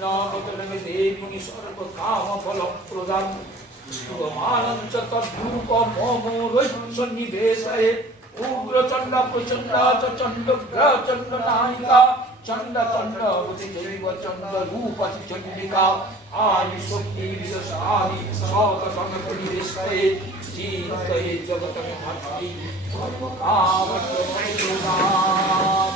কন্যামতলমে দেবী সর্বকাম ফল প্রদান সুমানঞ্চ তদ্রূপ মম রৈসন্নিবেশয়ে উগ্র চণ্ড প্রচণ্ড চণ্ডগ্র চণ্ড নায়িকা চণ্ড চণ্ডবতী জৈব চণ্ড রূপতি চণ্ডিকা আদি শক্তি বিদশানি সততম পরিবেশয়ে চিন্তয়ে জগতমে ভক্তি ধর্মকাম প্রদান।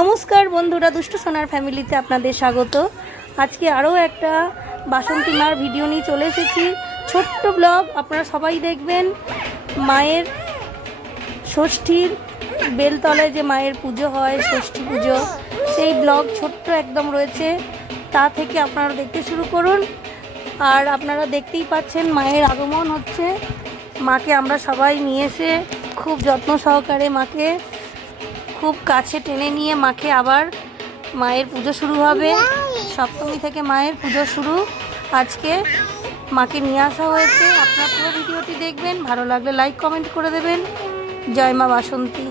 নমস্কার বন্ধুরা, দুষ্ট সোনার ফ্যামিলিতে আপনাদের স্বাগত। আজকে আরও একটা বাসন্তী মার ভিডিও নিয়ে চলে এসেছি। ছোট্ট ব্লগ, আপনারা সবাই দেখবেন। মায়ের ষষ্ঠীর বেলতলায় যে মায়ের পুজো হয়, ষষ্ঠী পুজো, সেই ব্লগ ছোট্ট একদম রয়েছে, তা থেকে আপনারা দেখতে শুরু করুন। আর আপনারা দেখতেই পাচ্ছেন মায়ের আগমন হচ্ছে। মাকে আমরা সবাই নিয়ে এসে খুব যত্ন সহকারে মাকে খুব কাছে টেনে নিয়ে মাকে আবার মায়ের পুজো শুরু হবে। সপ্তমী থেকে মায়ের পুজো শুরু। আজকে মাকে নিয়ে আসা হয়েছে। আপনারা পুরো ভিডিওটি দেখবেন, ভালো লাগলে লাইক কমেন্ট করে দেবেন। জয় মা বাসন্তী।